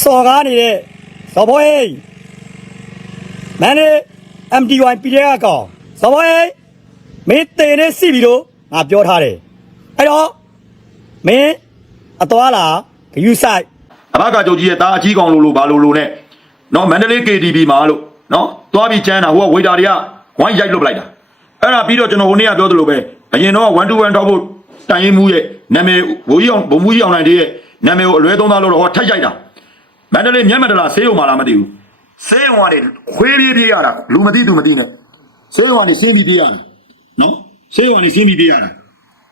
စော်ကားနေတဲ့ဇော်ဘွေးမန်နေ MTY ပြည်တဲ့ကကောင်ဇော်ဘွေးမင်းတေနဲ့စီပြီလို့ငါပြောထားတယ်အဲ့တော့မင်းအသွားလာဂယူဆိုင်အဘကကြုတ်ကြီးရဲ့တာအကြီးကောင်လို့လို့ဘာလို့လို့နဲ့နော်မန္တလေး KTV မှာလို့နော်သွားပြီးကျန်းတာဟိုကဝေတာတွေကဝိုင်းရိုက်လွတ်ပလိုက်တာအဲ့ဒါပြီးတော့ကျွန်တော်ဟိုနေ့ကပြောသလိုပဲအရင်တော့1 to 1ထောက်ဖို့တန်ရင်မှုရဲ့နာမည်ဘိုးကြီးအောင်ဘုံမူကြီးအောင်နိုင်တဲ့ရဲ့နာမည်ကိုအလွဲသုံးသားလို့တော့ဟောထက်ရိုက်တာ မန္တလေးမျက်မှန်တလားဆေးရုံမှာလားမသိဘူးဆေးရုံကနေခွေးပြေးပြေးရတာလူမသိသူမသိနဲ့ဆေးရုံကနေဆင်းပြီးပြေးရတာနော်ဆေးရုံကနေဆင်းပြီးပြေးရတာ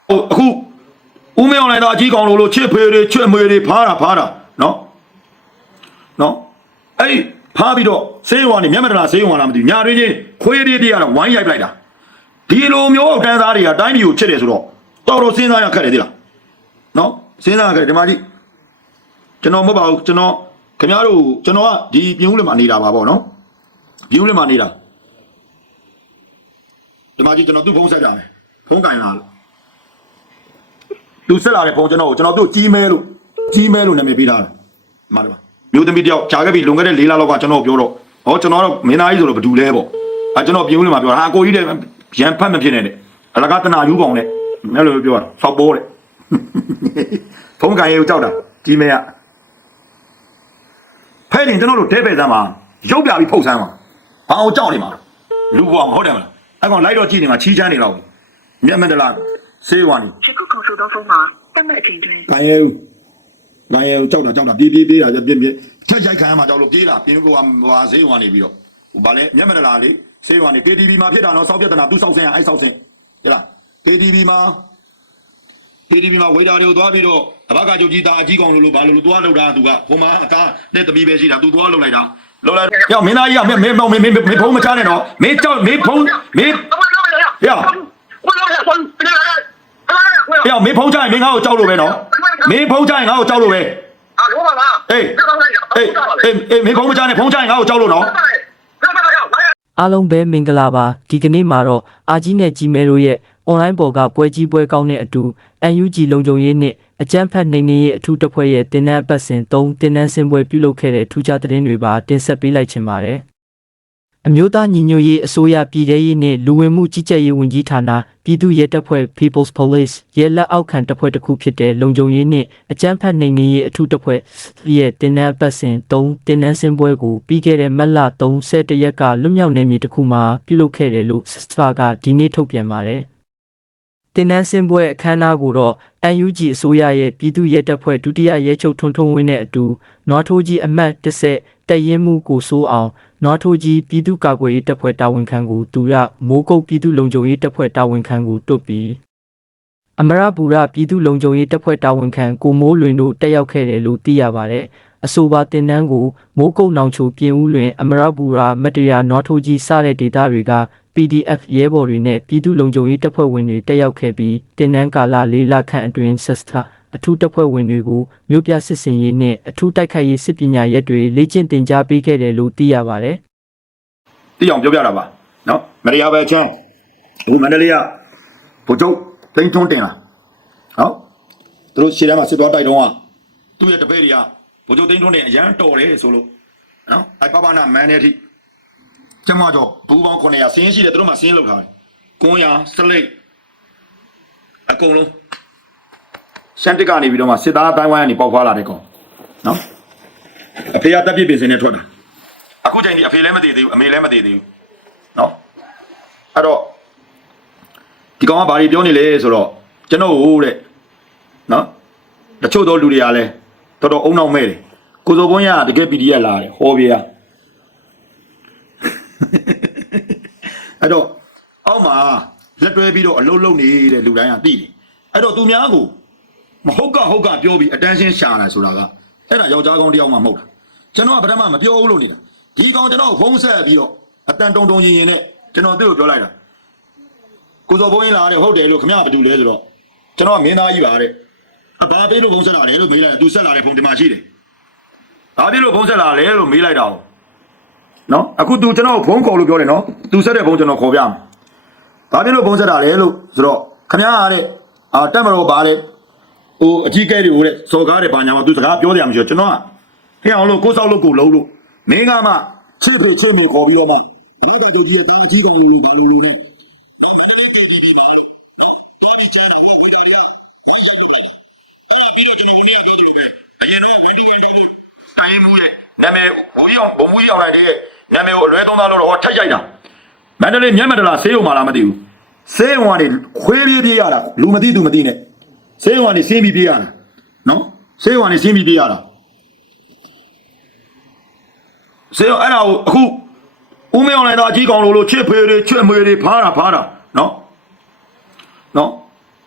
ဟိုအခုဦးမေအောင်လိုက်တော့အကြီးကောင်လို့လို့ချစ်ဖေတွေချစ်မွေတွေဖားတာဖားတာနော်နော်အဲ့ဒီဖားပြီးတော့ဆေးရုံကနေမျက်မှန်တလားဆေးရုံကလားမသိဘူးညာရင်းချင်းခွေးပြေးပြေးရတော့ဝိုင်းရိုက်ပလိုက်တာဒီလိုမျိုးတန်းသားတွေကတိုင်းပြည်ကိုချစ်တယ်ဆိုတော့တော်တော်စဉ်းစားရခက်တယ်သိလားနော်စဉ်းစားရခက်တယ်ဒီမှာကြည့်ကျွန်တော်မဟုတ်ပါဘူးကျွန်တော် ခင်ဗျားတို့ကျွန်တော်ကဒီပြင်ဦးလယ်မှာနေတာပါပေါ့နော်ပြင်ဦးလယ်မှာနေတာဒီမှာကြည့်ကျွန်တော်သူ့ဖုန်းဆက်ကြမယ်ဖုန်းကင်လာလို့သူဆက်လာတဲ့ဖုန်းကျွန်တော်ကိုကျွန်တော်သူ့ကြီးမဲလို့ကြီးမဲလို့နာမည်ပေးထားတယ်မှန်တယ်ပါမျိုးသမီးတယောက်ဂျာခဲ့ပြီလွန်ခဲ့တဲ့၄လလောက်ကကျွန်တော်ပြောတော့ဟောကျွန်တော်တော့မင်းသားကြီးဆိုတော့ဘယ်သူလဲပေါ့အဲကျွန်တော်ပြင်ဦးလယ်မှာပြောတာဟာကိုကြီးတဲ့ရန်ဖတ်မဖြစ်နဲ့တဲ့အလကားတနာယူကောင်နဲ့အဲ့လိုပြောတာဆောက်ပိုးတဲ့ဖုန်းကင်ရေကိုကြောက်တာကြီးမဲကဖဲ ရင်ကျွန်တော်တို့ဒဲဖဲစမ်းပါရုပ်ပြပြီးဖုတ်စမ်းပါဘာအောင်ကြောက်နေမှာလူဘွားမဟုတ်တယ်မလားအဲ့ကောင်လိုက်တော့ကြည့်နေမှာချီးချမ်းနေလောက်မြတ်မန္တလာဆေးဝါနေချက်ကုတ်ကုတ်ဆိုတော့ဖုန်းမှာတက်မဲ့အချိန်တွင်ခိုင်ရဲဦးခိုင်ရဲဦးကြောက်တာကြောက်တာပြေးပြေးပြေးတာပြင်းပြင်းချက်ရိုက်ခံရမှာကြောက်လို့ပြေးလာပြင်းကိုကဟွာဆေးဝါနေပြီးတော့ဘာလဲမြတ်မန္တလာလေးဆေးဝါနေ KTV မှာဖြစ်တာနော်စောက်ပြဿနာသူစောက်စင်အဲ့စောက်စင်ဟဲ့လား KTV မှာ KTV မှာဝေတာတွေကိုသွားပြီးတော့အဘကကြုတ်ကြီးသားအကြီးကောင်လို့လို့ဘာလို့လို့သွားလောက်တာသူကဟိုမှာအကားနဲ့တပီးပဲရှိတာသူသွားလောက်လိုက်တာလောက်လိုက်ရောက်မင်းသားကြီးကမင်းမင်းမင်းမင်းဖုံးမချနဲ့နော်မင်းကြောက်မင်းဖုံးမင်းရောက်မင်းဖုံးချရင်မင်းငါ့ကိုကြောက်လို့ပဲနော်မင်းဖုံးချရင်ငါ့ကိုကြောက်လို့ပဲအေးအေးအေးအေးမင်းဖုံးမချနဲ့ဖုံးချရင်ငါ့ကိုကြောက်လို့နော်အားလုံးပဲမင်္ဂလာပါဒီကနေ့မှာတော့အာကြီးနဲ့ကြီးမဲတို့ရဲ့ online ပေါ်ကပွဲကြီးပွဲကောင်းတဲ့အတူ UNG လုံခြုံရေးနဲ့အကြမ်းဖက်နေနေရဲ့အထူးတပ်ဖွဲ့ရဲ့တင်နန်းအပတ်စဉ်3တင်နန်းစင်ပွဲပြုလုပ်ခဲ့တဲ့ထူးခြားသတင်းတွေပါတင်ဆက်ပေးလိုက်ချင်ပါတယ်အမျိုးသားညီညွတ်ရေးအစိုးရပြည်ထရေးနဲ့လူဝင်မှုကြီးကြပ်ရေးဝန်ကြီးဌာနပြည်သူ့ရဲတပ်ဖွဲ့ People's Police ရဲလက်အောက်ခံတပ်ဖွဲ့တစ်ခုဖြစ်တဲ့လုံခြုံရေးနဲ့အကြမ်းဖက်နေနေရဲ့အထူးတပ်ဖွဲ့ရဲ့တင်နန်းအပတ်စဉ်3တင်နန်းစင်ပွဲကိုပြီးခဲ့တဲ့မတ်လ31ရက်ကလွတ်မြောက်နေမြေတစ်ခုမှာပြုလုပ်ခဲ့တယ်လို့စတာကဒီနေ့ထုတ်ပြန်ပါတယ် တင်နန်းစင်ပွဲအခမ်းအနားကိုတော့ UNG အစိုးရရဲ့ပြည်သူ့ရဲတပ်ဖွဲ့ဒုတိယရဲချုပ်ထွန်းထွန်းဝင်းနဲ့အတူနွားထိုးကြီးအမတ်30တပ်ရင်းမှုကိုစိုးအောင်နွားထိုးကြီးပြည်သူ့ကာကွယ်ရေးတပ်ဖွဲ့တာဝန်ခံကိုတူရမိုးကုတ်ပြည်သူ့လုံခြုံရေးတပ်ဖွဲ့တာဝန်ခံကိုတွတ်ပြီးအမရပူရပြည်သူ့လုံခြုံရေးတပ်ဖွဲ့တာဝန်ခံကိုမိုးလွင်တို့တက်ရောက်ခဲ့တယ်လို့သိရပါတယ်အဆိုပါတင်နန်းကိုမိုးကုတ်နောင်ချိုပြင်ဦးလွင် အမရပူရမတရာနွားထိုးကြီးစတဲ့ဒေသတွေက PDF ရဲဘော်တွေနဲ့ပြည်သူ့လုံခြုံရေးတပ်ဖွဲ့ဝင်တွေတက်ရောက်ခဲ့ပြီးတင်နန်းကာလ၄လခန့်အတွင်းဆက်စတာအထူးတပ်ဖွဲ့ဝင်တွေကိုမြို့ပြစစ်စင်ရေးနဲ့အထူးတိုက်ခိုက်ရေးစစ်ပညာရက်တွေလေ့ကျင့်သင်ကြားပေးခဲ့တယ်လို့သိရပါတယ်တိအောင်ပြောပြတာပါနော်မရရပဲချင်းဟိုမန္တလေးကဘုတ်ကျုပ်သိန်းထွန်းတင်လာနော်သူတို့ရှေ့ထဲမှာစစ်သွားတိုက်တော့ကသူ့ရဲ့တပည့်တွေကဘုတ်ကျုပ်သိန်းထွန်းတင်အရန်တော်တယ်ဆိုလို့နော်အပပနာမန်တဲ့အထိ ကျမကျော်ဘူးပေါင်း900ဆင်းရှိတယ်သူတို့မှဆင်းလောက်ထားတယ်900စလိတ်အကုန်လုံးရှမ်းတက်ကနေပြီးတော့မှစစ်သားအတိုင်းဝိုင်းကနေပေါက်ဖွာလာတဲ့ကောင်နော်အဖေကတပ်ပြစ်ပင်စင်းနဲ့ထွက်တာအခုချိန်ဒီအဖေလည်းမတည်သေးဘူးအမေလည်းမတည်သေးဘူးနော်အဲ့တော့ဒီကောင်ကဘာတွေပြောနေလဲဆိုတော့ကျွန်တော်ဟိုတဲ့နော်တချို့သောလူတွေကလည်းတော်တော်အုံနောက်မဲ့တယ်ကိုစိုးဘုန်းရကတကယ် PDF လာတယ်ဟောပြရ အဲ့တော့အောက်မှာလက်တွဲပြီးတော့အလုံးလုံးနေတဲ့လူတိုင်းကသိတယ်အဲ့တော့သူများကိုမဟုတ်ကဟုတ်ကပြောပြီးအတန်းရှင်းရှာတာဆိုတာကအဲ့ဒါယောက်ျားကောင်းတစ်ယောက်မှမဟုတ်တာကျွန်တော်ကဗဒမမပြောဘူးလို့နေတာဒီကောင်ကျွန်တော်ကိုဖုံးဆက်ပြီးတော့အတန်တုံတုံရင်ရင်နဲ့ကျွန်တော်သူ့ကိုပြောလိုက်တာကိုစောဘုန်းကြီးလာတယ်ဟုတ်တယ်လို့ခမရဘာတူလဲဆိုတော့ကျွန်တော်ကမင်းသားကြီးပါတဲ့အဘာပေးလို့ဖုံးဆက်လာတယ်လို့မေးလိုက်တယ်သူဆက်လာတဲ့ဖုံးဒီမှာရှိတယ်ဘာပေးလို့ဖုံးဆက်လာလဲလို့မေးလိုက်တာ哦 နော်အခုသူကျွန်တော်ကိုဖုံးခေါ်လို့ပြောတယ်နော်သူဆက်တဲ့ဖုံးကျွန်တော်ခေါ်ပြမယ်ဘာဖြစ်လို့ဖုံးဆက်တာလဲလို့ဆိုတော့ခမရကတဲ့အာတက်မတော်ပါတဲ့ဟိုအကြီးကဲတွေကိုတဲ့စော်ကားတဲ့ဘာညာမှာသူစကားပြောတယ်မှမရှိတော့ကျွန်တော်ကဟဲ့အောင်လို့ကိုစောက်လို့ကိုလုံးလို့မင်းကမှချစ်ဖေချစ်မေခေါ်ပြီးတော့မှဘာသာတို့ကြီးရဲ့တာအကြီးကောင်လို့ဘာလို့လို့နဲ့တော့မန္တလေးပြည်ပြည်ပါလို့နော်တော့ကြည့်ချင်တာဟိုဝေးတာတွေကဘာရလို့လိုက်အဲ့ဒါပြီးတော့ကျွန်တော်ကိုနေရာပြောတယ်လို့ပဲအရင်တော့ဝန်တူဝန်တော့ဟိုတိုင်းမှုရဲ့နာမည်ဘုံကြီးအောင်ဘုံကြီးအောင်လိုက်တဲ့ နာမည်ကိုအလွဲသုံးသားလို့တော့ဟောထက်ရိုက်တာမန္တလေးမြတ်မန္တလာဆေးရုံမှာလားမသိဘူးဆေးရုံကနေခွေးပြေးပြေးရတာလူမသိသူမသိနဲ့ဆေးရုံကနေဆင်းပြီးပြေးရတာနော်ဆေးရုံကနေဆင်းပြီးပြေးရတာစေအဲ့ဒါကိုအခုဦးမင်းအောင်လိုက်တာအကြီးကောင်လို့လို့ချစ်ဖေးတွေချစ်မွေတွေဖားတာဖားတာနော်နော်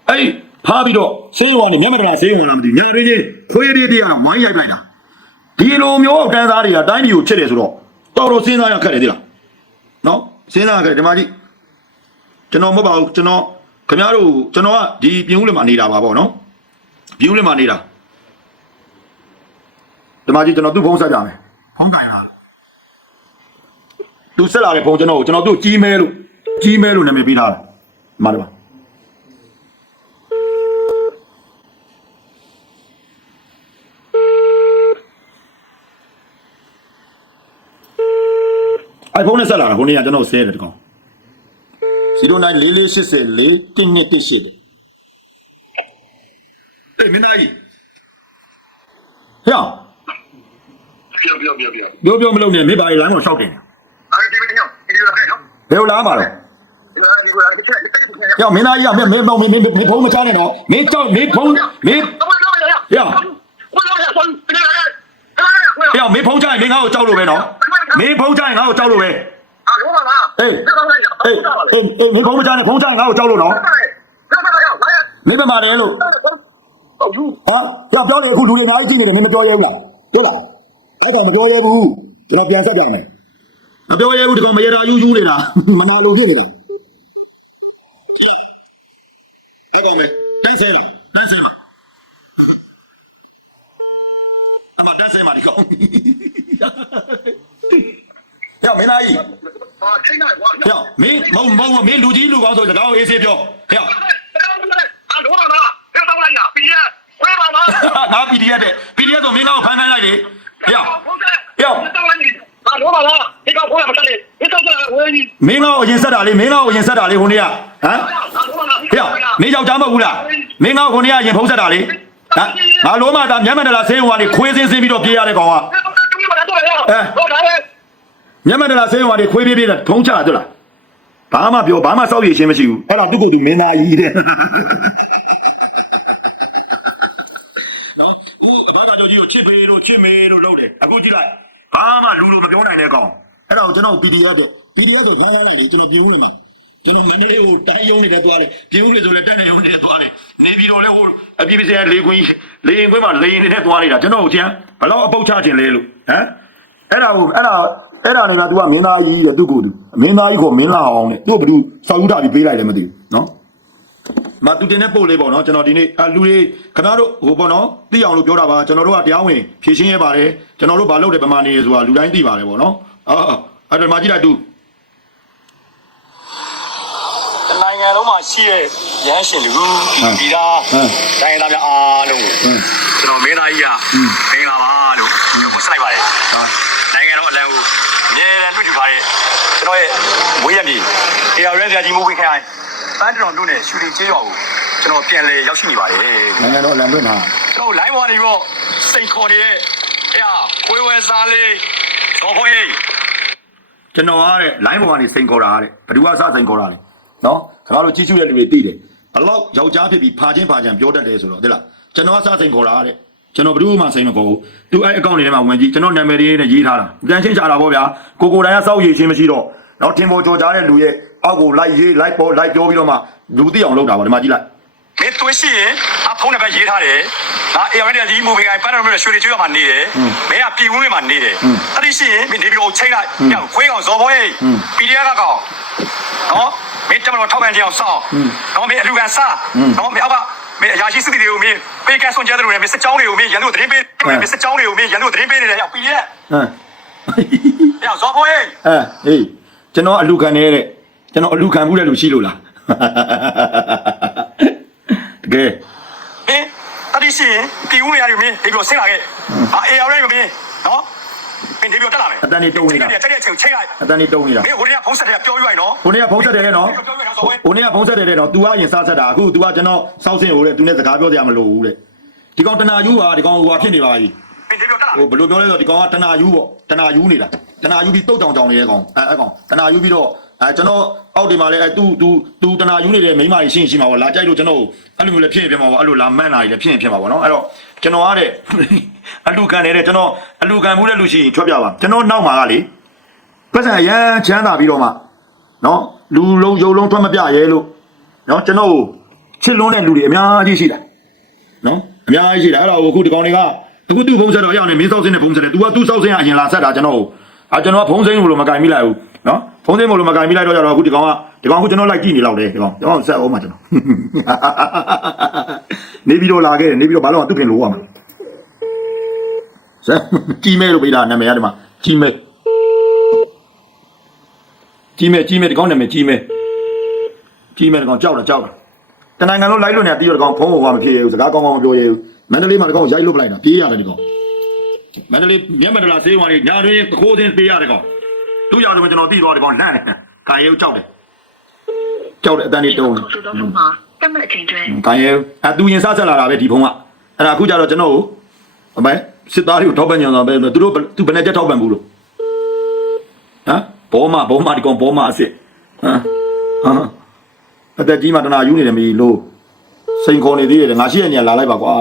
အဲ့ဒီဖားပြီးတော့စေးရုံကနေမျက်မတလာစေးရုံလာမသိဘူးညာရင်းချင်းဖွေးလေးတရားဝိုင်းရိုက်လိုက်တာဒီလိုမျိုးတန်းသားတွေကတိုင်းပြည်ကိုချစ်တယ်ဆိုတော့ တော်တော်စဉ်းစားရခက်တယ်ဒီလားနော်စဉ်းစားရခက်တယ်ဒီမှာကြည့်ကျွန်တော်မဟုတ်ပါဘူးကျွန်တော်ခင်ဗျားတို့ကျွန်တော်ကဒီပြင်ဦးလမှာနေတာပါပေါ့နော်ပြင်ဦးလမှာနေတာဒီမှာကြည့်ကျွန်တော်သူ့ဖုန်းဆက်ကြမယ်ဖုန်းကင်လာသူဆက်လာတဲ့ဖုန်းကျွန်တော်ကိုကျွန်တော်သူ့ကြီးမဲလို့ကြီးမဲလို့နာမည်ပေးထားတယ်ဒီမှာတော့အို င်ဖုန်းနဲ့ဆက်လာတာခုနေ့ကကျွန်တော်ဆဲတယ်တကောင်094480 1218အေးမင်းသားကြီးဟဲ့ပြောပြောပြောပြောပြောပြောမလုပ်နဲ့မိဘကြီးလမ်းပေါ်ရှောက်တယ်အဲ့ဒီမင်းညောဒီလိုလည်းနော်ဘယ်လိုလားမှာလဲဒီကိုအဲ့ဒီချက်တက်တက်။ယောမင်းသားကြီးကမင်းမင်းမင်းမင်းဖုန်းမချနဲ့တော့။မင်းကြောက်မင်းဖုန်းမင်းတော့ တော့ရရဘယ်လိုလဲဆုံးဒီလိုလဲယောမင်းဖုန်းချရင်မင်းငါ့ကိုကြောက်လို့ပဲနော်။မင်းဖုန်းချရင်ငါ့ကိုကြောက်လို့ပဲအာလို့ပါလား။အေးအေးအေးအေးမင်းဖုန်းမချနဲ့ဖုန်းချရင်ငါ့ကိုကြောက်လို့နော်တော့တော့ရလာရ။မင်းမမာတယ်လို့ဟုတ်ဘူးဟာကြောက်ပြောတယ်အခုလူတွေအများကြီးကြည့်နေတယ်မင်းမပြောရဲဘူးလား။ပြောလား။အဲ့ဒါမပြောရဲဘူး။ကျွန်တော်ပြန်ဆက်ကြမယ်။မပြောရဲဘူးဒီကောင်မရတာယူးယူးနေတာမနာလို့ဖြစ်နေတယ်။အဲ့ဒါလေတိုင်းဆဲလားတိုင်းဆဲပါအမတိုင်းဆဲပါဒီကောင်။ ယောမင်းသားကြီးအာချိန်နိုင်ကွာဟဲ့မင်းမဟုတ်မဟုတ်မင်းလူကြီးလူကောင်းဆိုစကားကိုအေးဆေးပြောဟဲ့အာလို့ပါလားဘယ်တော့လာရပြီးရဝဲပါလားငါ PDF တဲ့ PDF ဆိုမင်းတော့ဖမ်းခိုင်းလိုက်လေဟဲ့ဟုတ်ကဲ့တော့လာနေအာလို့ပါလားဒီကောင်ခေါ်ရမတယ်ဒီတော့ဝဲကြီးမင်းတော့အရင်ဆက်တာလေမင်းတော့အရင်ဆက်တာလေဟိုနေ့ကဟမ်အာလို့ပါလားဟဲ့မင်းယောက်ျားမဟုတ်ဘူးလားမင်းတော့ဟိုနေ့ကအရင်ဖုံးဆက်တာလေဟမ်ငါလုံးမတာမျက်မှန်တလားဆေးရုံကနေခွေးစင်းစင်းပြီးတော့ပြေးရတဲ့ကောင်ကဟုတ်တယ် မျက်မှန်တလားဆေးရုံကနေခွေးပြေးပြေးတယ်ဖုံးချတယ်လားဘာမှပြောဘာမှစောက်ရည်ရှင်းမရှိဘူးအဲ့ဒါသူ့ကိုယ်သူမင်းသားကြီးတဲ့ဦးအဘကကြောကြီးကိုချစ်ပေလို့ချစ်မေလို့လုပ်တယ်အခုကြည့်လိုက်ဘာမှလူလိုမပြောနိုင်တဲ့ကောင်အဲ့ဒါကိုကျွန်တော် PDF တဲ့ PDF ကိုခေါ်ရလိုက်လေကျွန်တော်ပြင်းဝင်တယ်ကျွန်တော်မနေ့ကတိုင်းယုံနေတဲ့သွားတယ်ပြင်းဝင်ဆိုတဲ့တန်းနေယုံနေတဲ့သွားတယ်နေပြည်တော်လေးဟိုအပြည့်ပြည့်စဲလေးကွင်းလေးရင်ကွင်းမှာလေးရင်နေတဲ့သွားနေတာကျွန်တော်ကိုကျန်ဘလောက်အပုတ်ချခြင်းလဲလို့ဟမ်အဲ့ဒါကိုအဲ့ဒါ အဲ့ဒါနေတာ तू ကမင်းသားကြီးတဲ့သူ့ကိုယ်သူမင်းသားကြီးကိုမင်းလာအောင်တဲ့သူ့ဘယ်သူစောက်ယူတာပြီးပေးလိုက်တယ်မသိဘူးနော်မတူတင်တဲ့ပို့လေးပေါ့နော်ကျွန်တော်ဒီနေ့အလူတွေခင်ဗျားတို့ဟိုပေါ့နော်သိအောင်လို့ပြောတာပါကျွန်တော်တို့ကတရားဝင်ဖြည့်ရှင်းရပါတယ်ကျွန်တော်တို့ဘာလုပ်တယ်ပမာနေရဆိုတာလူတိုင်းသိပါတယ်ပေါ့နော်အော်အဲ့ဒါမှကြည့်လိုက်တူတနိုင်ငံလုံးမှာရှိတဲ့ရဟန်းရှင်လူဒီသားတိုင်းသားများအားလုံးကိုကျွန်တော်မင်းသားကြီးကမင်္ဂလာပါလို့ပြောဆက်လိုက်ပါတယ်နိုင်ငံတော်အလံကို အမြဲတမ်းတွေ့ထူထားတဲ့ကျွန်တော်ရဲ့မွေးရမြေအေရရဲဆရာကြီးမိုးဝေခိုင်ပန်းတော်တို့နဲ့ရှူတင်ကျေးရွာကိုကျွန်တော်ပြန်လဲရောက်ရှိနေပါတယ်နိုင်ငံတော်လမ်းတွင်းမှာကျွန်တော် line ပေါ်နေပြီးတော့စိတ်ခေါ်နေတဲ့အေးခွေးဝဲစားလေးတော့ခွေးကျွန်တော်ကတဲ့ line ပေါ်ကနေစိန်ခေါ်တာတဲ့ဘယ်သူကစစိန်ခေါ်တာလဲနော်ခင်ဗျားတို့ကြီးစုတဲ့လူတွေသိတယ်ဘလောက်ယောက်ျားဖြစ်ပြီးဖာချင်းဖာချင်းပြောတတ်တယ်ဆိုတော့သိလားကျွန်တော်ကစစိန်ခေါ်တာတဲ့ ကျွန်တော်ဘယ်သူမှစိန်မခေါ်ဘူးသူအဲ့အကောင့်တွေထဲမှာဝင်ကြည့်ကျွန်တော်နာမည်လေးနဲ့ရေးထားတာကြမ်းရှင်းချတာပေါ့ဗျာကိုကိုတိုင်းကစောက်ရည်ရှင်းမရှိတော့နော်ထင်ပေါ်ကြော်ကြားတဲ့လူရဲ့အောက်ကိုလိုက်ရေးလိုက်ပေါ်လိုက်ပြောပြီးတော့မှလူသိအောင်လုပ်တာပါဒီမှာကြည့်လိုက်မင်းသွေးရှိရင်အဖုန်းနံပါတ်ရေးထားတယ်ငါအေရရဲကြီးမူဗီကိုင်ပန်းတော်မျိုးရွှေတွေကျွေးရမှာနေတယ်မင်းကပြည်ဝင်းမှာနေတယ်အဲ့ဒီရှိရင်မင်းနေပြီးတော့ချိန်လိုက်ညခွေးကောင်ဇော်ဘောရေးပီဒီယာကကောင်နော်မင်းတမတော်ထောက်ခံခြင်းအောင်စောင့်နော်မင်းအလူကန်စားနော်မင်းအောက်ကမင်းအရာရှိစစ်တီတွေကိုမင်း ပေးကတ်ဆွန်ကြတဲ့လူတွေမင်းစစ်ကြောင်းတွေကိုမင်းရန်သူသတင်းပေးမင်းစစ်ကြောင်းတွေကိုမင်းရန်သူသတင်းပေးနေတယ်ဟောပီဒီယာဟမ်ဟောဇော်ဘောရေးအဲဟေးကျွန်တော်အလူခံနေတဲ့ကျွန်တော်အလူခံမှုတဲ့လူရှိလို့လားတကယ်မင်းအဲ့ဒီတိရှိရင်ပြည်ဦးနေရတယ်မင်းဒီလိုဆင်းလာခဲ့အာအေရောက်လိုက်မင်းနော် မင်းဒီလိုတက်လာမယ် အတန်နေတုံနေတာ တက်တဲ့ချိန်ချိန်လိုက် အတန်နေတုံနေတာ မင်းဟိုတည်းကဖုန်းဆက်တယ်ပြောရွိုက်နော် ဟိုနေ့ကဖုန်းဆက်တယ်လေနော်ဟိုနေ့ကဖုန်းဆက်တယ်လေနော် तू ကရင်စားဆက်တာအခု तू ကကျွန်တော်စောက်စင်ဟိုတဲ့ तू နဲ့စကားပြောစရာမလိုဘူးတဲ့ဒီကောင်တနာယူပါဒီကောင်ဟိုဟာဖြစ်နေပါပြီ မင်းဒီလိုတက်လာ ဟိုဘယ်လိုပြောလဲဆိုတော့ဒီကောင်ကတနာယူပေါ့တနာယူနေတာတနာယူပြီးတုတ်တောင်တောင်နေတဲ့ကောင်အဲအဲကောင်တနာယူပြီးတော့အဲကျွန်တော်အောက်ဒီမှာလဲအဲ तू तू तू တနာယူနေတဲ့မိန်းမကြီးရှင်းရှင်းမှာပေါ့လာကြိုက်လို့ကျွန်တော်အဲ့လိုမျိုးလဲဖြစ်ရင်ဖြစ်မှာပေါ့အဲ့လိုလာမန့်လာကြီးလဲဖြစ်ရင်ဖြစ်မှာပေါ့နော်အဲ့တော့ကျွန်တော်ကတဲ့ အလူခံနေတဲ့ကျွန်တော်အလူခံမှုတဲ့လူရှိရင်ထွက်ပြပါကျွန်တော်နောက်မှာကလေပတ်စံအရန်ချမ်းသာပြီးတော့မှနော်လူလုံးရုံလုံးထွက်မပြရဲလို့နော်ကျွန်တော်ချစ်လွန်းတဲ့လူတွေအများကြီးရှိတာနော်အများကြီးရှိတယ်အဲ့တော့အခုဒီကောင်တွေကအခုသူ့ဖုံးဆက်တော့ရောက်နေမင်းစောက်စင်းနဲ့ဖုံးဆက်တယ် तू ကသူ့စောက်စင်းကအရင်လာဆက်တာကျွန်တော်အာကျွန်တော်ကဖုံးစင်းမလို့မကင်မိလိုက်ဘူးနော်ဖုံးစင်းမလို့မကင်မိလိုက်တော့ကြတော့အခုဒီကောင်ကဒီကောင်ကကျွန်တော်လိုက်ကြည့်နေလောက်တယ်ဒီကောင်ဒီကောင်ဆက်အောင်မှာကျွန်တော်နေပြီးတော့လာခဲ့တယ်နေပြီးတော့ဘာလို့ကသူ့ပြင်လို့ရမှာဆ က်ကြီးမဲလို့ပေးတာနာမည်ရတယ်မှာကြီးမဲကြီးမဲကြီးမဲဒီကောင်နာမည်ကြီးမဲကြီးမဲဒီကောင်ကြောက်တာကြောက်တာတနိုင်ငံလုံးလိုက်လို့နေတီးရကောင်ဖုံးပေါ်မှာမဖြစ်ရဘူးစကားကောင်းကောင်းမပြောရဘူးမန္တလေးမှာတကောင်ရိုက်လို့ပလိုက်တာပြေးရတယ်ဒီကောင်မန္တလေးမြတ်မန္တလာဈေးဝါကြီးညာတွင်ခိုးစင်းပေးရတယ်ကောင်သူ့ရောက်တော့ကျွန်တော်တီးသွားတယ်ကောင်လန့်ခံရုပ်ကြောက်တယ်ကြောက်တယ်အတန်းဒီလေးတုံးခေါ်ဆိုသောဖုန်းမှာတက်မဲ့အချိန်တွင်ခံရုပ်အသူရင်စဆက်လာတာပဲဒီဖုံးကအဲ့ဒါအခုကျတော့ကျွန်တော်အမေ စစ်သားတွေကိုထောက်ပံ့ညံတော့ပဲသူတို့သူဘယ်နဲ့ချက်ထောက်ပံ့ဘူးလို့ဟမ်ဘောမဘောမဒီကောင်ဘောမအစ်စ်ဟမ်ဟမ်အသက်ကြီးမှတနာယူနေတယ်မကြီးလို့စိန်ခေါ်နေသေးတယ်ငါရှိရနေလာလိုက်ပါကွာ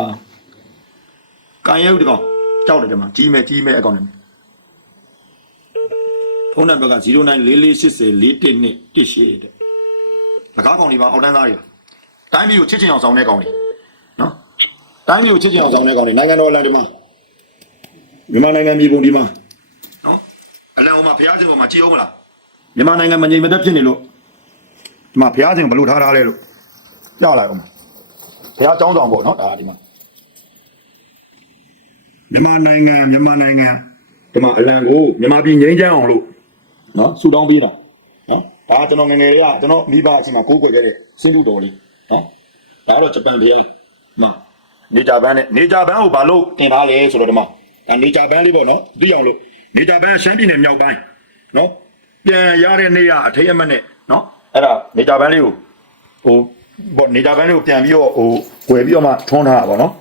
ကန်ရုပ်တကောင်ကြောက်တယ်ဒီမှာကြီးမဲကြီးမဲအကောင်နေဖုန်းနံပါတ်က09448041နဲ့18တဲ့လကားကောင်ဒီမှာအောက်တန်းသားတွေတိုင်းပြည်ကိုချစ်ချင်အောင်ဆောင်တဲ့ကောင်တွေနော်တိုင်းပြည်ကိုချစ်ချင်အောင်ဆောင်တဲ့ကောင်တွေနိုင်ငံတော်အလံဒီမှာ မြန်မာနိုင်ငံပြည်ပုံဒီမှာနော်အလံဟိုမှာဖျားခြင်းပေါ်မှာကြည်အောင်မလားမြန်မာနိုင်ငံမငြိမ်မသက်ဖြစ်နေလို့ဒီမှာဖျားခြင်းဘယ်လိုထားထားလဲလို့ကြားလိုက်အောင်ဘုရားကျောင်းဆောင်ပေါ့နော်ဒါကဒီမှာမြန်မာနိုင်ငံမြန်မာနိုင်ငံဒီမှာအလံကိုမြန်မာပြည်ငြိမ်းချမ်းအောင်လို့နော်ဆူတောင်းပေးတာနော်ဒါကျွန်တော်ငယ်ငယ်လေးကကျွန်တော်မိဘအချင်းမှာကိုးကွယ်ခဲ့တဲ့စိတ်လူတော်လေးနော်ဒါကတော့ဂျပန်ဘုရားနော်နေကြဘန်းနဲ့နေကြဘန်းကိုဘာလို့တင်ထားလဲဆိုတော့ဒီမှာ ဒါနေကြဘန်းလေးပေါ့နော်သိအောင်လို့နေကြဘန်းရှမ်းပြည်နယ်မြောက်ပိုင်းနော်ပြန်ရတဲ့နေ့ကအထိတ်အမက်နဲ့နော်အဲ့ဒါနေကြဘန်းလေးကိုဟိုပေါ့နေကြဘန်းလေးကိုပြန်ပြီးတော့ဟိုဝယ်ပြီးတော့မှထွန်းထားတာပေါ့နော်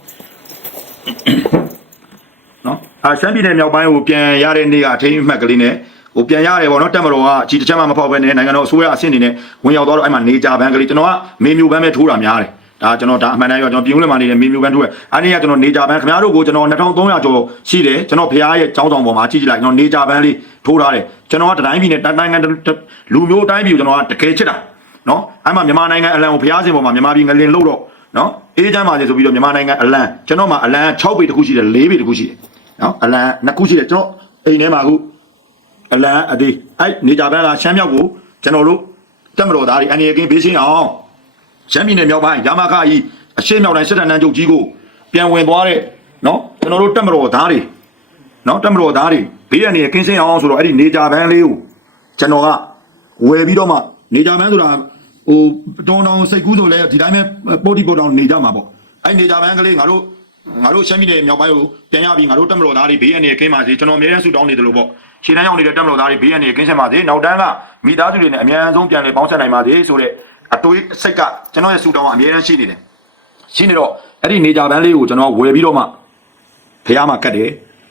နော်အာရှမ်းပြည်နယ်မြောက်ပိုင်းကိုပြန်ရတဲ့နေ့ကအထိမ်းအမှတ်ကလေးနဲ့ဟိုပြန်ရတယ်ပေါ့နော်တက်မတော်ကအကြီးတစ်ချက်မှမဖောက်ဘဲနဲ့နိုင်ငံတော်အစိုးရအဆင့်အနေနဲ့ဝင်ရောက်သွားတော့အဲ့မှာနေကြဘန်းကလေးကျွန်တော်ကမေမျိုးဘန်းပဲထိုးတာများတယ် ဒါကျွန်တော်ဒါအမှန်တမ်းပြောကျွန်တော်ပြည်ဦးလမှာနေတဲ့မေမျိုးဘန်းထိုးတယ်အဲ့ဒီကကျွန်တော်နေကြဘန်းခင်ဗျားတို့ကိုကျွန်တော်2300ကျော်ရှိတယ်ကျွန်တော်ဖရားရဲ့ចောင်းဆောင်ပေါ်မှာကြည့်ကြည့်လိုက်ကျွန်တော်နေကြဘန်းလေးထိုးထားတယ်ကျွန်တော်ကတိုင်းပြည်နဲ့တိုင်းနိုင်ငံလူမျိုးတိုင်းပြည်ကိုကျွန်တော်ကတကယ်ချစ်တာနော်အဲ့မှာမြန်မာနိုင်ငံအလံကိုဖျားစင်ပေါ်မှာမြန်မာပြည်ငလင်လို့တော့နော်အေးချမ်းပါစေဆိုပြီးတော့မြန်မာနိုင်ငံအလံကျွန်တော်မှာအလံ6ပေတခုရှိတယ်4ပေတခုရှိတယ်နော်အလံ2ခုရှိတယ်ကျွန်တော်အိမ်ထဲမှာအခုအလံအသေးအဲ့နေကြပန်းကရှမ်းမြောက်ကိုကျွန်တော်တို့တက်မတော်သားတွေအနေအကင်းဘေးရှင်းအောင် ရှမ်းပြည်နယ်မြောက်ပိုင်းရမခကြီးအရှေ့မြောက်တိုင်းစစ်တပ်နန်းချုပ်ကြီးကိုပြန်ဝင်သွားတဲ့နော်ကျွန်တော်တို့တက်မတော်သားတွေနော်တက်မတော်သားတွေဘေးရနေကင်းစင်းအောင်ဆိုတော့အဲ့ဒီနေကြပန်းလေးကိုကျွန်တော်ကဝယ်ပြီးတော့မှနေကြပန်းဆိုတာဟိုတောင်းတောင်းစိတ်ကူးဆိုလဲဒီတိုင်းပဲပို့တီပို့တောင်းနေကြမှာပေါ့အဲ့နေကြပန်းကလေးငါတို့ငါတို့ရှမ်းပြည်နယ်မြောက်ပိုင်းကိုပြန်ရပြီးငါတို့တက်မတော်သားတွေဘေးအနေကင်းပါစေကျွန်တော်အများအားဆူတောင်းနေတယ်လို့ပေါ့ခြေတန်းရောက်နေတဲ့တက်မတော်သားတွေဘေးအနေကင်းဆက်ပါစေနောက်တန်းကမိသားစုတွေနဲ့အများဆုံးပြန်လည်ပေါင်းဆက်နိုင်ပါစေဆိုတဲ့ အတွေးစိတ်ကကျွန်တော်ရဲ့ဆူတောင်းကအများအားရှိနေတယ်ရှိနေတော့အဲ့ဒီနေကြပန်းလေးကိုကျွန်တော်ဝယ်ပြီးတော့မှဖះမှာကတ်တယ်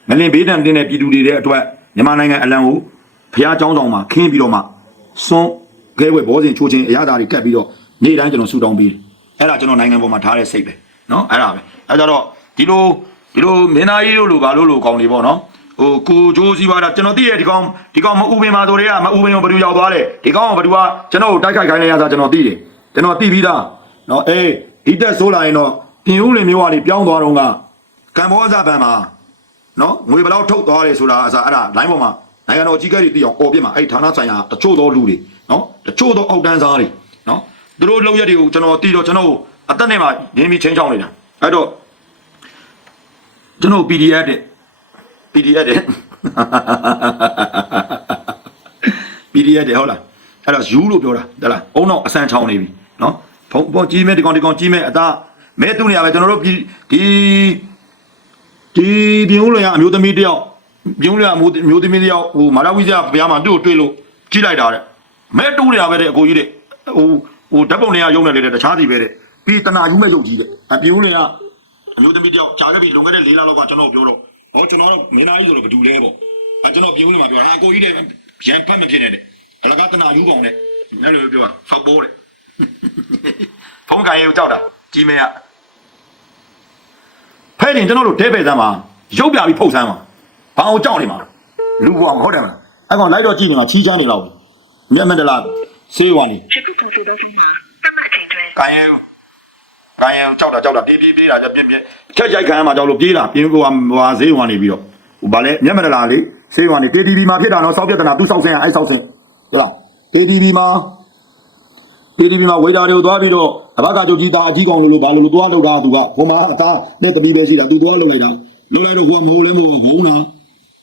ငလင်ဘေးတံတင်းတဲ့ပြည်သူတွေတဲ့အတွက်မြန်မာနိုင်ငံအလံကိုဖះเจ้าဆောင်မှာခင်းပြီးတော့မှစွန်း ကဲဝဲဘောစဉ်ချိုးချင်းအရသာတွေကတ်ပြီးတော့နေ့တိုင်းကျွန်တော်ဆူတောင်းပေးတယ်အဲ့ဒါကျွန်တော်နိုင်ငံပေါ်မှာထားတဲ့စိတ်ပဲเนาะအဲ့ဒါပဲအဲ့ကြတော့ဒီလိုဒီလိုမင်းသားကြီးတို့လိုဘာလို့လိုကောင်းနေပေါ့เนาะ ဟိုကိုဂျိုးစီပါတာကျွန်တော်သိရဲ့ဒီကောင်ဒီကောင်မဥပင်ပါဆိုတဲ့ကမဥပင်ကိုဘယ်သူရောက်သွားလဲဒီကောင်ကဘယ်သူကကျွန်တော်ကိုတိုက်ခိုက်ခိုင်းနေရတာကျွန်တော်သိတယ်ကျွန်တော်သိပြီးသားနော်အေးဒီတက်ဆိုးလာရင်တော့ပြင်ဦးလင်မျိုးကနေပြောင်းသွားတော့ကကမ်ဘောဇာဘန်မှာနော်ငွေဘယ်လောက်ထုတ်သွားတယ်ဆိုတာအစားအဲ့ဒါ line ပေါ်မှာနိုင်ငံတော်အကြီးအကဲတွေသိအောင်အော်ပြမှာအဲ့ဌာနဆိုင်ရာတချို့သောလူတွေနော်တချို့သောအောက်တန်းစားတွေနော်သူတို့လောက်ရက်တွေကိုကျွန်တော်သိတော့ကျွန်တော်အသက်နဲ့မှရင်းပြီးချင်းချောင်းနေတာအဲ့တော့ကျွန်တော် PDF တဲ့ PDF တဲ့ PDF တဲ့ဟုတ်လားအဲ့တော့ယူလို့ပြောတာတလားအုံတော့အဆန်ချောင်းနေပြီနော်ဘုံဘောကြီးမဲဒီကောင်ဒီကောင်ကြီးမဲအသားမဲတူနေရပဲကျွန်တော်တို့ဒီဒီဒီပြင်ဦးလွင်ကအမျိုးသမီးတယောက်ပြင်ဦးလွင်ကအမျိုးမျိုးသမီးတယောက်ဟိုမာရဝိဇ္ဇာဘုရားမှာသူ့ကိုတွေ့လို့ကြည့်လိုက်တာတဲ့မဲတူနေရပဲတဲ့အကိုကြီးတဲ့ဟိုဟိုဓာတ်ပုံတွေကရုံနေလေတဲ့တခြားစီပဲတဲ့ပြီးတနာယူမဲ့ရုပ်ကြီးတဲ့အပြင်ဦးလွင်ကအမျိုးသမီးတယောက်ကြားခဲ့ပြီလွန်ခဲ့တဲ့၄လလောက်ကကျွန်တော်ပြောတော့ ဟောကျွန်တော်တို့မင်းသားကြီးဆိုတော့ဘယ်သူလဲပေါ့အဲကျွန်တော်ပြင်ဦးလည်းမပြောဟာကိုကြီးတဲ့ရန်ဖတ်မဖြစ်နဲ့တဲ့အလကတနာယူကောင်တဲ့မင်းလည်းပြောတာဖောက်ပိုးတဲ့ဖုံးကန်ရေကိုကြောက်တာကြီးမဲရဖဲရင်ကျွန်တော်တို့ဒဲပဲစမ်းပါရုပ်ပြပြီးဖုတ်စမ်းပါဘာအောင်ကြောက်နေမှာလူကောင်ဟုတ်တယ်မလားအဲ့ကောင်လိုက်တော့ကြည့်နေမှာချီးချမ်းနေတော့မျက်မှန်တလားဆေးဝါးနေချက်ကူပူတူတော့မှာတမတ်ချိန်တွဲကန်ရေ ကြောက်တာကြောက်တာပြေးပြေးပြေးတာကြပြင်းပြင်းချက်ရိုက်ခံရမှာကြောက်လို့ပြေးတာပြင်းဟိုဟာဆေးဝါနေပြီးတော့ဟိုဗာလဲမြတ်မန္တလာလေးဆေးဝါနေ TTV မှာဖြစ်တာနော်စောက်ပြဿနာသူစောက်ဆင်းအဲ့စောက်ဆင်းဟုတ်လား TTV မှာ PDB မှာဝေတာတွေကိုသွားပြီးတော့အဘကကြုတ်ကြီးသားအကြီးကောင်လို့လို့ဘာလို့လို့သွားလောက်တာသူကဟိုမှာအသားနဲ့တပီးပဲရှိတာသူသွားလောက်လိုက်တာလောက်လိုက်တော့ဟိုကမဟုတ်လဲမဟုတ်ဘုံနာ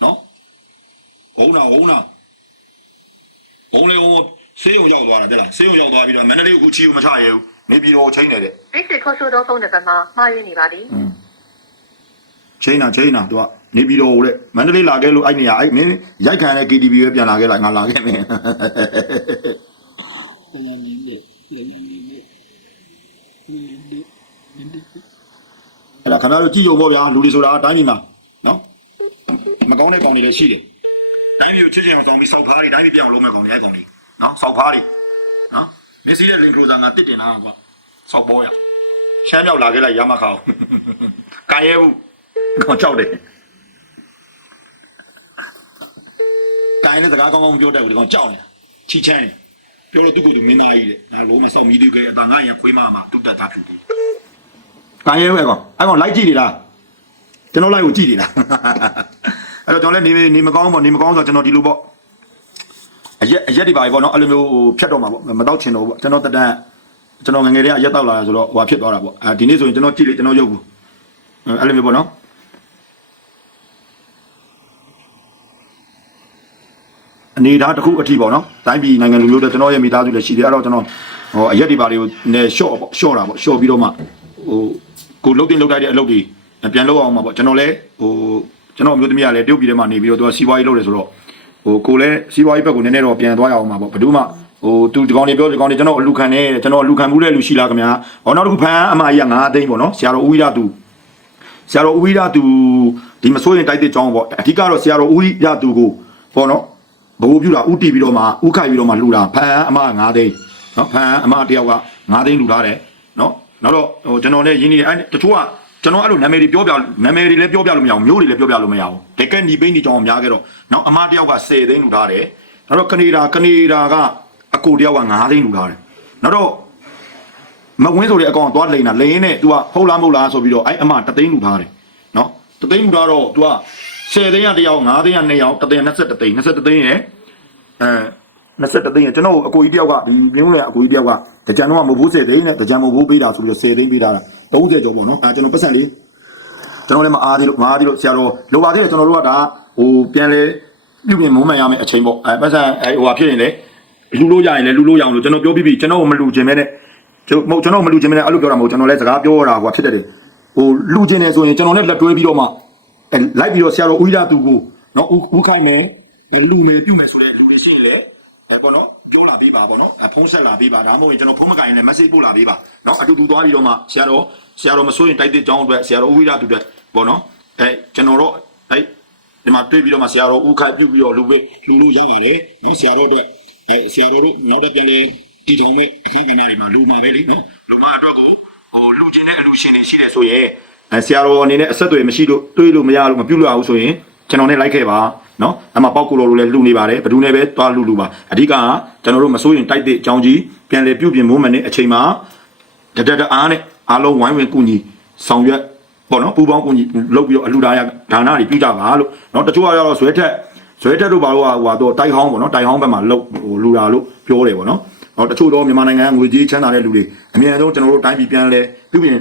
နော်ဘုံနာဘုံနာဘုံလေဟိုဆေးရုံရောက်သွားတာတဲ့လားဆေးရုံရောက်သွားပြီးတော့မန္တလေးကိုချီကိုမချရဘူး နေပြည်တော်ချိန်နေတဲ့ဒီစီခေါ်ဆိုတော့ဖုန်းနံပါတ်မှာမှားရင်းနေပါပြီချိန်တာချိန်တာသူကနေပြည်တော်ကိုတဲ့မန္တလေးလာခဲ့လို့အဲ့နေရာအဲ့နင်းရိုက်ခံတဲ့ KTV ပဲပြန်လာခဲ့လိုက်ငါလာခဲ့မယ်အဲ့ဒါခဏတော့ကြည့်ရုံပေါ့ဗျာလူတွေဆိုတာတိုင်းပြည်မှာနော်မကောင်းတဲ့ကောင်တွေလည်းရှိတယ်တိုင်းပြည်ကိုချစ်ချင်အောင်ဆောင်ပြီးစောက်ဖားတွေတိုင်းပြည်ပြောင်းလုံးမဲ့ကောင်တွေအဲ့ကောင်တွေနော်စောက်ဖားတွေနော် မစ္စည်းတဲ့လင်ကရိုဇာငါတစ်တင်လာကွာစောက်ပေါ်ရရှမ်းမြောက်လာခဲ့လိုက်ရမခါအောင်ကန်ရဲဘူးကောင်ကြောက်တယ်ကန်ရဲစကားကောင်းကောင်းပြောတတ်ဘူးဒီကောင်ကြောက်နေတာချီချမ်းတယ်ပြောလို့သူ့ကိုယ်သူမင်းသားကြီးတဲ့ငါလုံးမစောက်မီးတူကအတန်ငါရင်ခွေးမမှာတုတ်တက်တာဖြစ်တယ်ကန်ရဲပဲကောင်အဲ့ကောင်လိုက်ကြည့်နေလားကျွန်တော်လိုက်ကိုကြည့်နေတာအဲ့တော့ကျွန်တော်လည်းနေနေမကောင်းပေါ့နေမကောင်းဆိုတော့ကျွန်တော်ဒီလိုပေါ့ အရက်အရက်ဒီပါပဲပေါ့နော်အဲ့လိုမျိုးဟိုဖြတ်တော့မှာပေါ့မတော့ချင်တော့ပေါ့ကျွန်တော်တက်တန်းကျွန်တော်ငယ်ငယ်လေးကအရက်တောက်လာတာဆိုတော့ဟိုဟာဖြစ်သွားတာပေါ့အဲဒီနေ့ဆိုရင်ကျွန်တော်ကြည့်လေကျွန်တော်ရုပ်ဘူးအဲ့လိုမျိုးပေါ့နော်အနေသားတစ်ခုအထိပေါ့နော်တိုင်းပြည်နိုင်ငံလူမျိုးတွေကျွန်တော်ရဲ့မိသားစုလည်းရှိတယ်အဲ့တော့ကျွန်တော်ဟိုအရက်ဒီပါတွေကိုနည်း short ပေါ့ short တာပေါ့ short ပြီးတော့မှဟိုကိုလုတ်တင်လုတ်တိုက်တဲ့အလုပ်တွေပြန်လုပ်အောင်မှာပေါ့ကျွန်တော်လည်းဟိုကျွန်တော်အမျိုးသမီးကလည်းတရုတ်ပြည်ထဲမှာနေပြီးတော့သူကစီးပွားရေးလုပ်တယ်ဆိုတော့ ဟိုကိုလည်းစီးပွားရေးဘက်ကိုနည်းနည်းတော့ပြန်သွားရအောင်မှာပေါ့ဘယ်သူမှဟိုသူဒီကောင်တွေပြောဒီကောင်တွေကျွန်တော်အလူခံနေတယ်ကျွန်တော်အလူခံမှုတဲ့လူရှိလားခင်ဗျာဟောနောက်တစ်ခုဖန်အမကြီးက9သိန်းပေါ့နော်ဆရာတော်ဦးဝိရသူဆရာတော်ဦးဝိရသူဒီမစိုးရင်တိုက်တဲ့ကြောင်းပေါ့အဓိကတော့ဆရာတော်ဦးဝိရသူကိုပေါ့နော်ဘိုးပြူတာဥတီပြီးတော့မှဥခိုက်ပြီးတော့မှလှူတာဖန်အမ9သိန်းနော်ဖန်အမတယောက်က9သိန်းလှူထားတယ်နော်နောက်တော့ဟိုကျွန်တော်လည်းရင်းနေတယ်အဲတချို့က ကျွန်တော်အဲ့လိုနာမည်တွေပြောပြနာမည်တွေလည်းပြောပြလို့မရဘူးမျိုးတွေလည်းပြောပြလို့မရဘူးတကယ်ညီပိန်းဒီကြောင်များခဲ့တော့နော်အမတယောက်က10သိန်းလှူထားတယ်နောက်တော့ကနေဒါကနေဒါကအကိုတယောက်က9သိန်းလှူထားတယ်နောက်တော့မဝင်းဆိုတဲ့အကောင်ကသွားလိန်တာလိန်နဲ့ तू ကဟုတ်လားမဟုတ်လားဆိုပြီးတော့အဲ့အမတသိန်းလှူထားတယ်နော်တသိန်းလှူထားတော့ तू က10သိန်းကတယောက်9သိန်းက2ယောက်တသိန်း20သိန်း20သိန်းရယ်အဲ20သိန်းရကျွန်တော်အကိုကြီးတယောက်ကဒီမြင်းဝင်အကိုကြီးတယောက်ကတကြံတော့မဘိုး10သိန်းနဲ့တကြံမဘိုးပေးတာဆိုပြီးတော့10သိန်းပေးတာ 30ကျော်ပေါ့နော်အဲကျွန်တော်ပတ်စံလေးကျွန်တော်လည်းမအားသေးလို့မအားသေးလို့ဆရာတော်လိုပါသေးတယ်ကျွန်တော်တို့ကဒါဟိုပြန်လဲပြုပြင်မုန်းမှန်ရမယ်အချိန်ပေါ့အဲပတ်စံအဲဟိုဟာဖြစ်ရင်လေလူလို့ရရင်လည်းလူလို့ရအောင်လို့ကျွန်တော်ပြောပြီးပြီကျွန်တော်မလူခြင်းမဲနဲ့ကျွန်တော်ကျွန်တော်မလူခြင်းမဲနဲ့အဲ့လိုပြောတာမဟုတ်ကျွန်တော်လည်းစကားပြောတာဟိုဖြစ်တယ်ဟိုလူခြင်းနေဆိုရင်ကျွန်တော်လည်းလက်တွဲပြီးတော့မှအဲလိုက်ပြီးတော့ဆရာတော်ဦးရသူကိုနော်ဦးခိုင်မယ်လူနေပြုမယ်ဆိုတဲ့လူတွေရှိရင်လေအဲပေါ့နော် ပြောလာပေးပါပေါ့နော်အဖုံးဆက်လာပေးပါဒါမှမဟုတ်ရင်ကျွန်တော်ဖုံးမကင်လည်း message ပို့လာပေးပါနော်အတူတူသွားပြီးတော့မှဆရာတော်ဆရာတော်မစိုးရင်တိုက်တဲ့ကြောင်းအတွက်ဆရာတော်ဦးဝိရသူအတွက်ပေါ့နော်အဲကျွန်တော်တို့အဲဒီမှာတွေ့ပြီးတော့မှဆရာတော်ဦးခိုက်ပြုတ်ပြီးတော့လူပဲလူလူရပါတယ်နော်ဆရာတော်အတွက်အဲဆရာတော်တို့နောက်တစ်ပြန်လေးတီထုံမဲ့အခန်းကဏ္ဍတွေမှာလူမှာပဲလေနော်လူမှာအတွက်ကိုဟိုလူချင်းတဲ့အလူရှင်တွေရှိတယ်ဆိုရင်အဲဆရာတော်အနေနဲ့အဆက်အသွယ်မရှိလို့တွေးလို့မရလို့မပြုတ်လို့ရဘူးဆိုရင်ကျွန်တော်နဲ့လိုက်ခဲ့ပါ နော်အမှပေါက်ကူလိုလိုလည်းလှူနေပါတယ်ဘယ်သူနဲ့ပဲတွားလှူလှူပါအဓိကကကျွန်တော်တို့မစိုးရင်တိုက်တဲ့အကြောင်းကြီးပြန်လေပြုတ်ပြင်မိုးမနဲ့အချိန်မှာတတတအားနဲ့အားလုံးဝိုင်းဝန်းကူညီဆောင်ရွက်ပေါ့နော်ပူပေါင်းကူညီလုပ်ပြီးတော့အလှူဒါရဒါနတွေပြုကြပါလို့နော်တချို့ကတော့ဇွဲထက်ဇွဲထက်တို့ဘာလို့ဟိုတော့တိုက်ဟောင်းပေါ့နော်တိုက်ဟောင်းဘက်မှာလှုပ်ဟိုလှူတာလို့ပြောတယ်ပေါ့နော်ဟောတချို့တော့မြန်မာနိုင်ငံငွေကြေးချမ်းသာတဲ့လူတွေအများဆုံးကျွန်တော်တို့တိုင်းပြည်ပြန်လဲပြုပြင်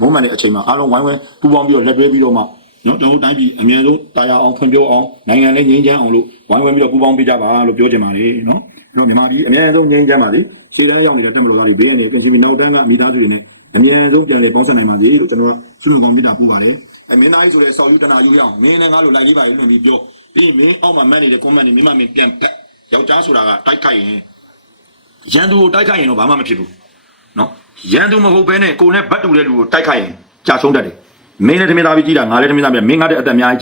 မိုးမနဲ့အချိန်မှာအားလုံးဝိုင်းဝန်းပူပေါင်းပြီးတော့လက်တွဲပြီးတော့မှ နော်ကျွန်တော်တို့တိုင်းပြည်အမြဲဆုံးတာယာအောင်ဖွံ့ဖြိုးအောင်နိုင်ငံလည်းငြိမ်းချမ်းအောင်လို့ဝိုင်းဝန်းပြီးတော့ပူးပေါင်းပေးကြပါလို့ပြောချင်ပါတယ်နော်အဲ့တော့မြန်မာပြည်အမြဲဆုံးငြိမ်းချမ်းပါစေခြေတန်းရောက်နေတဲ့တက်မလို့သားတွေဘေးကနေပြင်စီပြီးနောက်တန်းကမိသားစုတွေနဲ့အမြဲဆုံးပြန်လေပေါင်းဆက်နိုင်ပါစေလို့ကျွန်တော်ကဆုလုံကောင်းမြတ်တာပို့ပါတယ်အဲမင်းသားကြီးဆိုတဲ့ဆော်ယူတနာယူရအောင်မင်းလည်းငါ့လိုလိုက်လေးပါလေးလွန်ပြီးပြောပြီးရင်မင်းအောက်မှာမှတ်နေတဲ့ comment တွေမင်းမမင်းပြန်ကက်ယောက်ျားဆိုတာကတိုက်ခိုက်ရင်ရန်သူကိုတိုက်ခိုက်ရင်တော့ဘာမှမဖြစ်ဘူးနော်ရန်သူမဟုတ်ဘဲနဲ့ကိုယ်နဲ့ဘတ်တူတဲ့လူကိုတိုက်ခိုက်ရင်ကြာဆုံးတတ်တယ် မင်းလည်းသမီးသားပြီးကြည့်တာငါလည်းသမီးသားပြီးမင်းငါတဲ့အသက်အများကြီး